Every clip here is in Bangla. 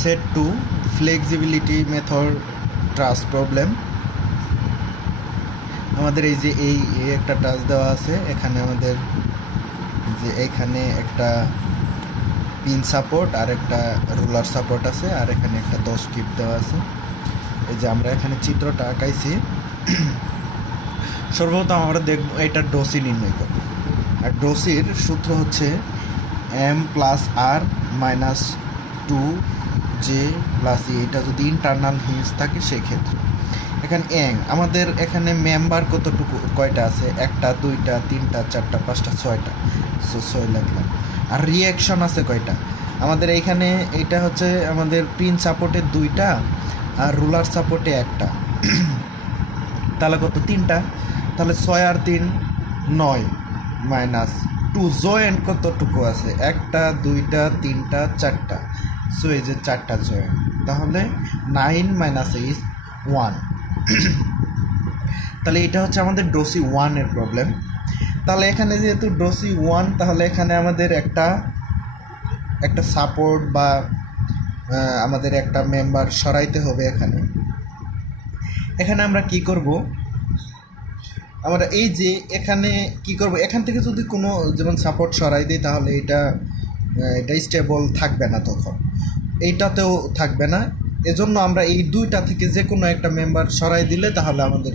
Set to flexibility method trust problem. আমাদের এই যে এই একটা টাচ দেওয়া আছে, এখানে আমাদের যে এখানে একটা পিন সাপোর্ট আর একটা রুলার সাপোর্ট আছে, আর এখানে একটা 10 টিপ দেওয়া আছে। এই যে আমরা এখানে চিত্রটা আঁকাইছি। সর্বপ্রথম আমরা দেখব এটা ডোসি নির্ণয় করব, আর ডোসির সূত্র হচ্ছে M+R-2J+E। এটা যদি ইন্টারনাল হিঞ্জ থাকে সেক্ষেত্রে এখানে আমাদের এখানে মেম্বার কতটুকু কয়টা আছে, 1টা 2টা 3টা 4টা 5টা 6টা, 6 লাগলাম। আর রিঅ্যাকশন আছে কয়টা আমাদের এইখানে, এইটা হচ্ছে আমাদের পিন সাপোর্টে 2টা আর রুলার সাপোর্টে 1টা, তাহলে কত 3টা, তাহলে 6 আর 3 9 -2 জয়েন্ট কতটুকু আছে, 1টা 2টা 3টা 4টা, সো এই যে 4টা জয়েন্ট, তাহলে 9 - 8 1। তাহলে এটা হচ্ছে আমাদের ডোসি 1 এর প্রবলেম। তাহলে এখানে যেহেতু ডোসি 1, তাহলে এখানে আমাদের একটা সাপোর্ট বা আমাদের একটা মেম্বার সরাইতে হবে। এখানে আমরা কি করব, আমরা এই যে এখানে কি করব, এখান থেকে যদি কোনো যেমন সাপোর্ট সরাই দিই তাহলে এটা স্টেবল থাকবে না, তখন এইটাতেও থাকবে না। এজন্য আমরা এই 2টা থেকে যে কোনো একটা মেম্বার সরাই দিলে তাহলে আমাদের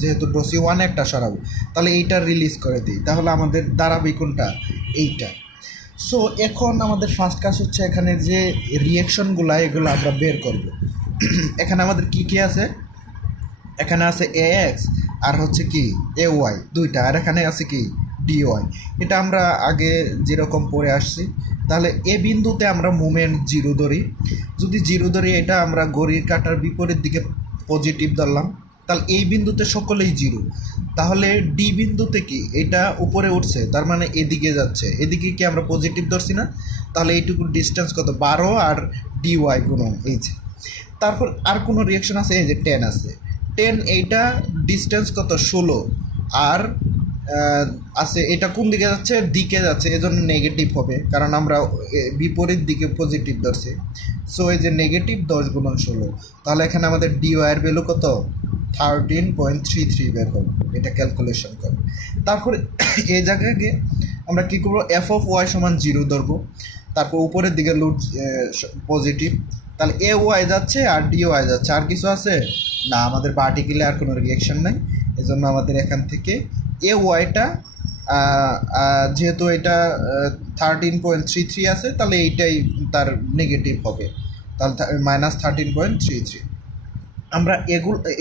যেহেতু ডোসি 1 একটা সরাবো, তাহলে এইটা রিলিজ করে দিই, তাহলে আমাদের দাঁড়াবে কোনটা, এইটা। সো এখন আমাদের ফার্স্ট কাজ হচ্ছে এখানে যে রিঅ্যাকশনগুলো এগুলো আমরা বের করব। এখানে আমাদের কি কি আছে, এখানে আছে AX আর হচ্ছে কি AY 2টা, আর এখানে আছে কি DY। এটা আমরা আগে যেরকম পড়ে আসছি। তাহলে এ বিন্দুতে আমরা মুভমেন্ট 0 ধরি, যদি 0 ধরি এটা আমরা ঘড়ির কাঁটার বিপরীত দিকে পজিটিভ ধরলাম, তাহলে এই বিন্দুতে সকলেই 0। তাহলে ডি বিন্দুতে কি এটা উপরে উঠছে, তার মানে এদিকে যাচ্ছে, এদিকে কি আমরা পজিটিভ ধরছি না, তাহলে এইটুকু ডিস্টেন্স কত 12 আর DY গুণন এই যে। তারপর আর কোনো রিঅ্যাকশন আছে, এই যে 10 আছে, 10 এইটা ডিস্টেন্স কত 16, আর আছে এটা কোন দিকে যাচ্ছে, দিকে যাচ্ছে, এজন্য নেগেটিভ হবে কারণ আমরা বিপরীত দিকে পজিটিভ ধরছি। সো এই যে নেগেটিভ 10 × 16, তাহলে এখানে আমাদের DY এর ভ্যালু কত 13.33 বের হবে, এটা ক্যালকুলেশন করব। তারপরে এই জায়গায় গিয়ে আমরা কী করবো, f(y) = 0 ধরবো, তারপর উপরের দিকে লুট পজিটিভ, তাহলে AY যাচ্ছে আর DY যাচ্ছে, আর কিছু আছে না, আমাদের পার্টিকুলার আর কোনো রিঅ্যাকশন নাই। এজন্য আমাদের এখান থেকে AYটা যেহেতু এটা 13.33 আছে, তাহলে এইটাই তার নেগেটিভ হবে, তাহলে -13.33। আমরা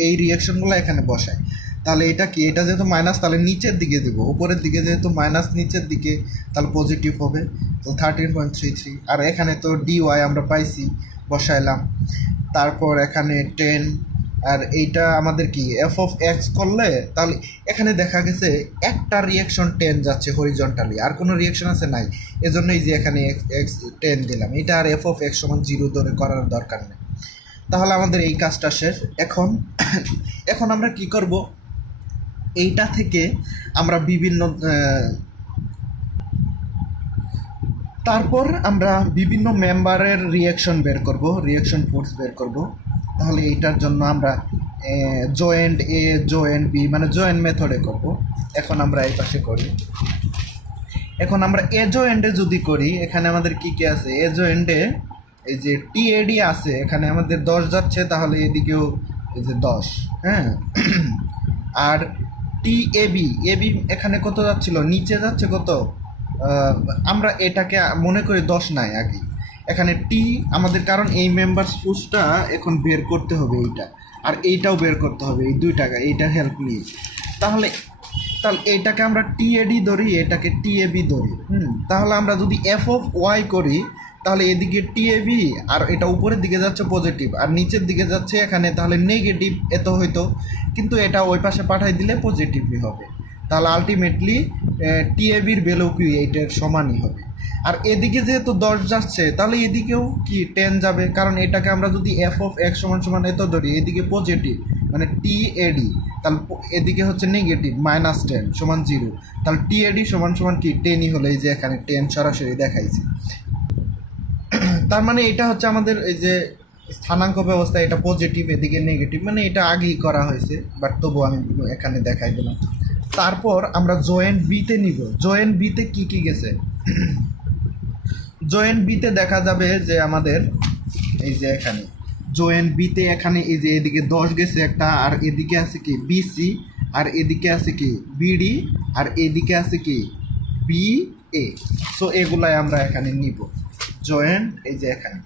এই রিঅ্যাকশনগুলো এখানে বসাই, তাহলে এটা কি, এটা যেহেতু মাইনাস তাহলে নিচের দিকে দেব, উপরের দিকে যেহেতু মাইনাস নিচের দিকে তাহলে পজিটিভ হবে, তো 13.33। আর এখানে তো DY আমরা পাইছি, বসাইলাম। তারপর এখানে 10, আর এইটা আমাদের কি f(x) করলে, তাহলে এখানে দেখা গেছে একটা রিঅ্যাকশন 10 যাচ্ছে হরিজন্টালি, আর কোনো রিঅ্যাকশন আছে নাই, এজন্যই যে এখানে x 10 দিলাম, এটা আর f(x) = 0 ধরে করার দরকার নেই। তাহলে আমাদের এই কাজটা শেষ। এখন আমরা কি করব, এইটা থেকে আমরা তারপর আমরা বিভিন্ন মেম্বারের রিঅ্যাকশন বের করব, রিঅ্যাকশন ফোর্স বের করব। তাহলে এইটার জন্য আমরা জয়েন্ট A জয়েন্ট B মানে জয়েন্ট মেথডে করব। এখন আমরা এই পাশে করি। এখন আমরা এ জয়েন্টে যদি করি, এখানে আমাদের কি কি আছে, এ জয়েন্টে এই যে TAD আছে, এখানে আমাদের 10 যাচ্ছে, তাহলে এদিকেও এই যে 10, হ্যাঁ। আর TAB এখানে কত যাচ্ছিল, নিচে যাচ্ছে কত, আমরা এটাকে মনে করি 10 নাই আগে, এখানে টি আমাদের, কারণ এই মেম্বারস ফোর্সটা এখন বের করতে হবে, আর এইটাও বের করতে হবে, এই 2টাকে এইটার হেল্প নিয়ে। তাহলে এইটাকে আমরা TAD ধরি, এটাকে TAB ধরি, তাহলে আমরা যদি f(y) করি, তাহলে এদিকে TAB আর এটা উপরের দিকে যাচ্ছে পজিটিভ, আর নিচের দিকে যাচ্ছে এখানে তাহলে নেগেটিভ, এত হইতো, কিন্তু এটা ওই পাশে পাঠাই দিলে পজিটিভই হবে। তাহলে আলটিমেটলি TAB-র ভ্যালু কি এইটার সমানই হবে। আর এদিকে যেহেতু 10 যাচ্ছে, তাহলে এদিকেও কি 10 যাবে, কারণ এটাকে আমরা যদি f(x) = এত ধরি, এদিকে পজিটিভ মানে TAD, তাহলে এদিকে হচ্ছে নেগেটিভ -10 = 0, তাহলে TAD = কি 10ই হলো, এই যে এখানে 10 সরাসরি দেখাইছি। তার মানে এটা হচ্ছে আমাদের এই যে স্থানাঙ্ক ব্যবস্থা, এটা পজিটিভ, এদিকে নেগেটিভ, মানে এটা আগেই করা হয়েছে, বাট তবু আমি এখানে দেখাই দিলাম। তারপর আমরা জয়েন্ট বিতে নিব। জয়েন্ট বিতে কি কি গেছে? জয়েন্ট বিতে দেখা যাবে যে আমাদের এই যে এখানে জয়েন্ট বিতে এখানে এই যে এদিকে 10 গেছে একটা, আর এদিকে আছে কি বিসি, আর এদিকে আছে কি বিডি, আর এদিকে আছে কি বিএ। সো এগুলাই আমরা এখানে নিব জয়েন্ট এই যে এখানে।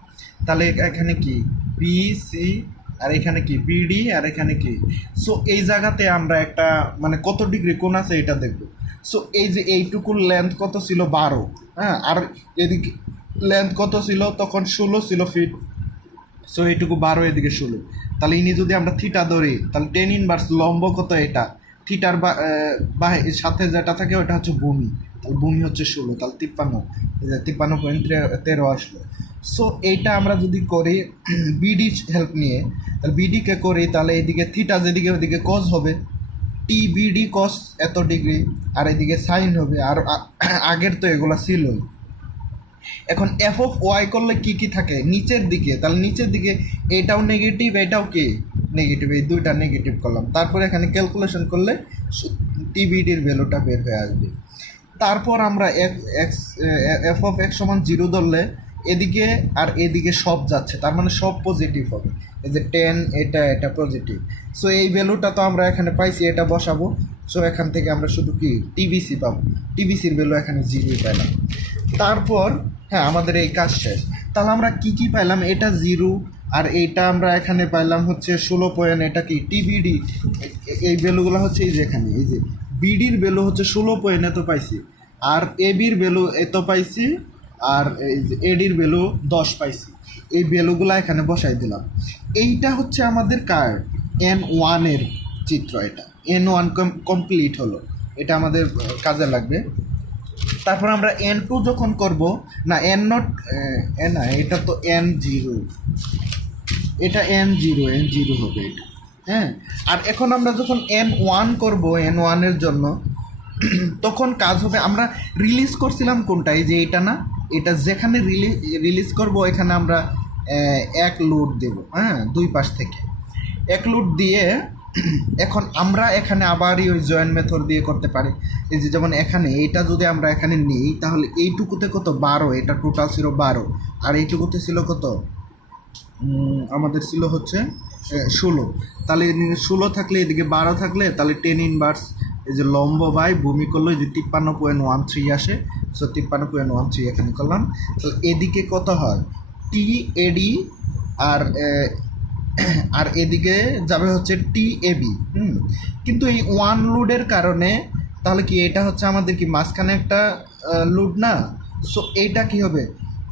তাহলে এখানে কি বিসি, আর এখানে কি বিডি, আর এখানে কি। সো এই জায়গাতে আমরা একটা মানে কত ডিগ্রি কোণ আছে এটা দেখব। সো এই যে এইটুকুর লেন্থ কত ছিল 12, হ্যাঁ, আর এদিকে লেন্থ কত ছিল তখন 16 ছিল ফিট। সো এইটুকু 12, এদিকে 16। তাহলে ইনি যদি আমরা থিটা ধরি তাহলে টেন ইনভার্স লম্ব কত এটা, থিটার বা সাথে যেটা থাকে ওটা হচ্ছে ভূমি, তাহলে ভূমি হচ্ছে 16, তাহলে 53.13 আসলো। সো এইটা আমরা যদি করি বিডি হেল্প নিয়ে, তাহলে বিডিকে করি, তাহলে এইদিকে থিটা যেদিকে ওদিকে কস হবে, টি বিডি কস এত ডিগ্রি, আর এদিকে সাইন হবে, আর আগের তো এগুলো ছিলই। এখন এফ অফ ওয়াই করলে কি কি থাকে নিচের দিকে, তাহলে নিচের দিকে এটাও নেগেটিভ, এটাও কি নেগেটিভ, এই দুইটা নেগেটিভ করলাম। তারপরে এখানে ক্যালকুলেশন করলে টিবিডির ভ্যালুটা বের হয়ে আসবে। তারপর আমরা এফ অফ এক্স সমান 0 ধরলে এদিকে আর এদিকে সব যাচ্ছে, তার মানে সব পজিটিভ হবে। এই যে 10 এটা পজিটিভ। সো এই ভ্যালুটা তো আমরা এখানে পাইছি, এটা বসাবো। সো এখান থেকে আমরা শুধু কি টিবিসি পাবো, টিবিসির ভ্যালু এখানে 0 পেলাম। তারপর হ্যাঁ আমাদের এই কাজ শেষ। তাহলে আমরা কি কি পাইলাম, এটা 0, আর এইটা আমরা এখানে পাইলাম হচ্ছে 16 পয়েন্ট, এটা কি টিবিডি, এই ভ্যালুগুলো হচ্ছে এই যে এখানে এই যে বিডির ভ্যালু হচ্ছে 16 পয়েন্ট এত পাইছি, আর এবির ভ্যালু এত পাইছি, আর এই যে এডির ভ্যালু 10 পাইছি। এই ভ্যালুগুলো এখানে বসাই দিলাম। এইটা হচ্ছে আমাদের কার N1 এর চিত্র, এটা N1 কমপ্লিট হলো, এটা আমাদের কাজে লাগবে। তারপর আমরা N2 যখন করব, না N0 না, এটা তো N0, এটা N0 হবে এটা, হ্যাঁ। আর এখন আমরা যখন N1 করব, N1 এর জন্য তখন কাজ হবে, আমরা রিলিজ করছিলাম কোনটা, এই যে এটা না, এটা যেখানে রিলিজ করব এখানে আমরা এক লোড দেব, হ্যাঁ, দুই পাশ থেকে এক লোড দিয়ে। এখন আমরা এখানে আবারই ওই জয়েন্ট মেথড দিয়ে করতে পারি। এই যে যেমন এখানে এইটা যদি আমরা এখানে নিই, তাহলে এইটুকুতে কত 12, এটা টোটাল ছিল 12, আর এইটুকুতে ছিল কত আমাদের ছিল হচ্ছে 16। তাহলে 16 থাকলে এদিকে 12 থাকলে তাহলে 10 ইনভার্স এই যে লম্ব বাই ভূমি করলো যে 53.13 আসে। সো 53.13 এখানে করলাম। তাহলে এদিকে কত হয় টি এডি, আর এদিকে যাবে হচ্ছে টি এবি। কিন্তু এই ওয়ান লোডের কারণে তাহলে কি এটা হচ্ছে আমাদের কি মাঝখানে একটা লোড না। সো এইটা কি হবে,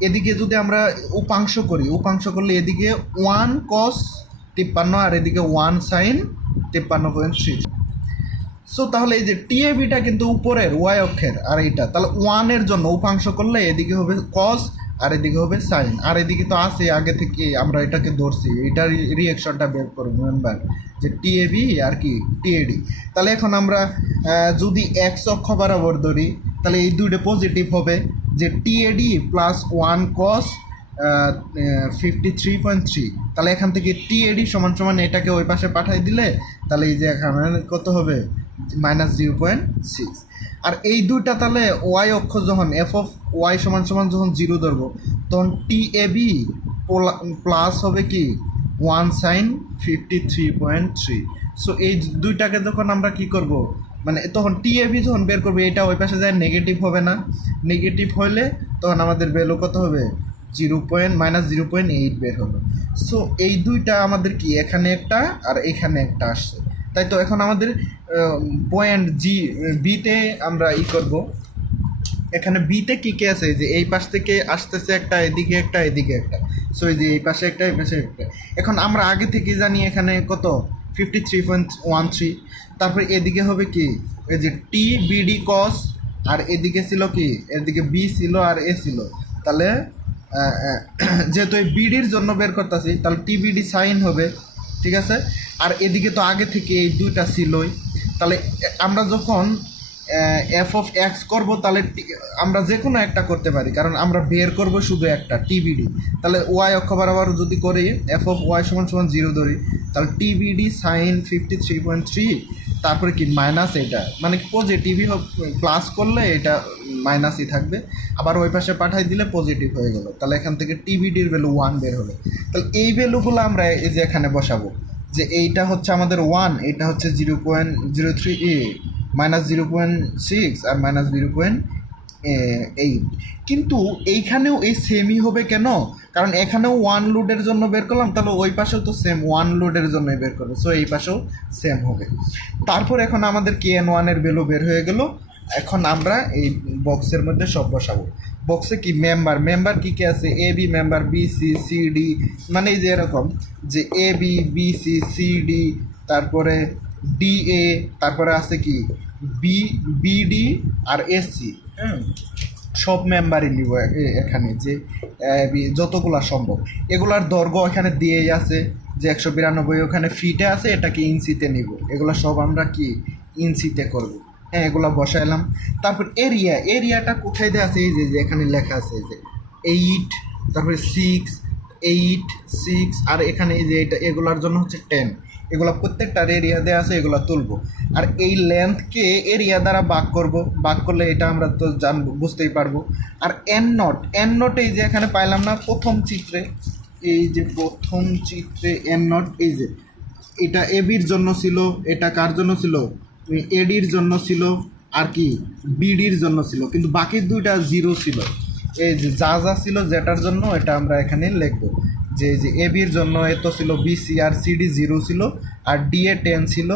এদিকে যদি আমরা উপাংশ করি, উপাংশ করলে এদিকে 1 cos 53 আর এদিকে 1 sin 53.3। সো তাহলে এই যে টিএবিটা কিন্তু উপরের ওয়াই অক্ষের, আর এইটা তাহলে 1 এর জন্য উপাংশ করলে এদিকে হবে cos আর এদিকে হবে সাইন, আর এদিকে তো আছে আগে থেকে আমরা এটাকে ধরছি, এটার রিঅ্যাকশনটা বের করবো মেম্বার যে টিএবি আর কি টিএডি। তাহলে এখন আমরা যদি এক্স অক্ষ বরাবর ধরি তাহলে এই দুইটা পজিটিভ হবে, যে টিএডি প্লাস 1 cos 53.3। তাহলে এখান থেকে টিএডি সমান সমান এটাকে ওই পাশে পাঠিয়ে দিলে তাহলে এই যে এখানে কত হবে -0.6। আর এই দুইটা তাহলে ওয়াই অক্ষ যখন এফ অফ ওয়াই সমান সমান যখন 0 ধরবো তখন টিএবি প্লাস হবে কি 1 sin 53.3। সো এই দুইটাকে যখন আমরা কি করব, মানে তখন টিএবি যখন বের করবে এটা ওই পাশে যায় নেগেটিভ হবে না, নেগেটিভ হলে তখন আমাদের ভ্যালু কত হবে -0.8 বের হলো। সো এই দুইটা আমাদের কি এখানে একটা আর এখানে একটা আসছে, তাই তো। এখন আমাদের পয়েন্ট বিতে আমরা করব, এখানে বিতে কী কী আছে, যে এই পাশ থেকে আসতেছে একটা, এদিকে একটা, এদিকে একটা। সো এই যে এই পাশে একটা, এই পাশে একটা। এখন আমরা আগে থেকে জানি এখানে কত 53.13। তারপরে এদিকে হবে কি এই যে টি বিডি কস, আর এদিকে ছিল কি এদিকে বি ছিল আর এ ছিল। তাহলে যেহেতু এই বিডির জন্য বের করতেছি তাহলে টিবিডি সাইন হবে, ঠিক আছে। আর এদিকে তো আগে থেকে এই দুইটা ছিলই, তাহলে আমরা যখন এফ অফ এক্স করবো তাহলে আমরা যে কোনো একটা করতে পারি, কারণ আমরা বের করব শুধু একটা টিবিডি। তাহলে ওয়াই অক্ষ বরাবর যদি করি এফ অফ ওয়াই সমান সমান 0 ধরি, তাহলে টিবিডি সাইন 53.3, তারপরে কি মাইনাস, এটা মানে কি পজিটিভই হোক, প্লাস করলে এটা মাইনাসই থাকবে, আবার ওই পাশে পাঠাই দিলে পজিটিভ হয়ে গেল। তাহলে এখান থেকে টিবিডির ভ্যালু 1 বের হলো। তাহলে এই ভ্যালুগুলো আমরা এই যে এখানে বসাবো, যে এইটা হচ্ছে আমাদের 1, এটা হচ্ছে 0.03 মাইনাস 0.6 আর মাইনাস 0.8। কিন্তু এইখানেও এই সেমই হবে কেন? কারণ এখানেও 1 লোডের জন্য বের করলাম, তাহলে ওই পাশেও তো সেম 1 লোডের জন্যই বের করবে, সো এই পাশেও সেম হবে। তারপর এখন আমাদের KN1 এর ভ্যালু বের হয়ে গেল। এখন আমরা এই বক্সের মধ্যে সব বসাবো। বক্সে কি মেম্বার কী কী আছে, A B member, B C C D, মানে এই যে এরকম যে A B B C C D, তারপরে ডি এ, তারপরে আছে কি বি বিডি আর এসসি। হ্যাঁ, সব মেম্বারই নিব এখানে, যে যতগুলা সম্ভব। এগুলার দৈর্ঘ্য এখানে দিয়েই আছে যে 192, ওখানে ফিটে আছে, এটাকে ইঞ্চিতে নিব। এগুলো সব আমরা কি ইঞ্চিতে করব। হ্যাঁ, এগুলো বসাইলাম। তারপর এরিয়াটা কোথায় দেওয়া আছে, এই যে এখানে লেখা আছে যে 8, তারপরে 6, 8, 6, আর এখানে এই যে এটা এগুলার জন্য হচ্ছে 10। এগুলো প্রত্যেকটার এরিয়া দেওয়া আছে, এগুলো তুলবো। আর এই লেন্থকে এরিয়া দ্বারা ভাগ করব, ভাগ করলে এটা আমরা তো জানবো, বুঝতেই পারবো। আর এন নট এই যে এখানে পাইলাম না প্রথম চিত্রে, এই যে প্রথম চিত্রে এন নট, এই যে এটা এবির জন্য ছিল, এটা কার জন্য ছিল, এডির জন্য ছিল, আর কি বিডির জন্য ছিল, কিন্তু বাকি দুইটা 0 ছিল। এই যে যা ছিল যেটার জন্য এটা আমরা এখানে লিখবো, যে এবির জন্য এত ছিল, বিসি আর সিডি 0 ছিল, আর ডিএ 10 ছিল,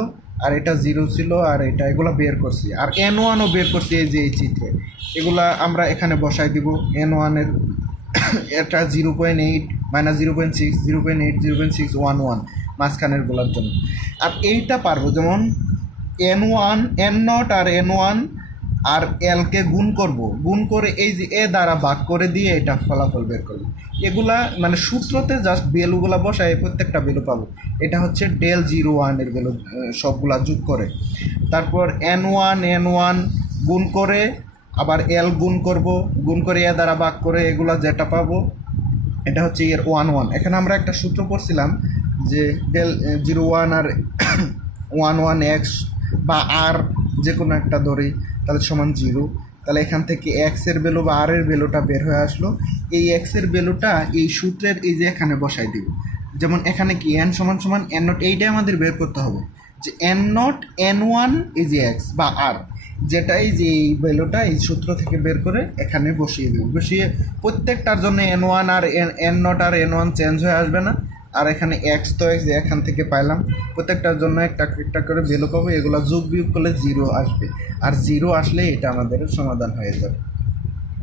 আর এটা 0 ছিল, আর এটা এগুলো বের করছি। আর N1ও বের করছি এই যে এই চিত্রে, এগুলা আমরা এখানে বসাই দিব। N1 এর এটা 0.8 মাইনাস 0.6, 0.8, 0.6, 1 মাঝখানের গুলার জন্য। আর এইটা পারবো, যেমন N1 N0 আর N1 আর এলকে গুণ করব, গুণ করে এই যে এ দ্বারা ভাগ করে দিয়ে এটা ফলাফল বের করব। এগুলা মানে সূত্রতে জাস্ট ভ্যালুগুলা বসায় প্রত্যেকটা ভ্যালু পাবো। এটা হচ্ছে del 01 এর ভ্যালু, সবগুলা যোগ করে। তারপর N1 গুণ করে আবার এল গুণ করব, গুণ করে এ দ্বারা ভাগ করে এগুলা যেটা পাবো এটা হচ্ছে এর 1 এখানে আমরা একটা সূত্র পড়ছিলাম যে del 01 আর 1 এক্স বা আর যে কোনো একটা ধরি, তাহলে সমান 0। তাহলে এখান থেকে এক্সের ভ্যালু বা আর এর ভ্যালুটা বের হয়ে আসলো। এই এক্সের ভ্যালুটা এই সূত্রের এই যে এখানে বসাই দিব। যেমন এখানে কি এন সমান সমান এন নট, এইটাই আমাদের বের করতে হবে, যে এন নট N1 এই যে এক্স বা আর, যেটা এই যে এই ভ্যালুটা এই সূত্র থেকে বের করে এখানে বসিয়ে দেব। বসিয়ে প্রত্যেকটার জন্য N1 আর N0 আর N1 চেঞ্জ হয়ে আসবে না। আর এখানে এক্স তো এক্স এখান থেকে পাইলাম, প্রত্যেকটার জন্য একটা একটা করে ভ্যালু পাবো, এগুলো যোগ বিয়োগ করলে 0 আসবে। আর 0 আসলে এটা আমাদের সমাধান হয়ে যাবে।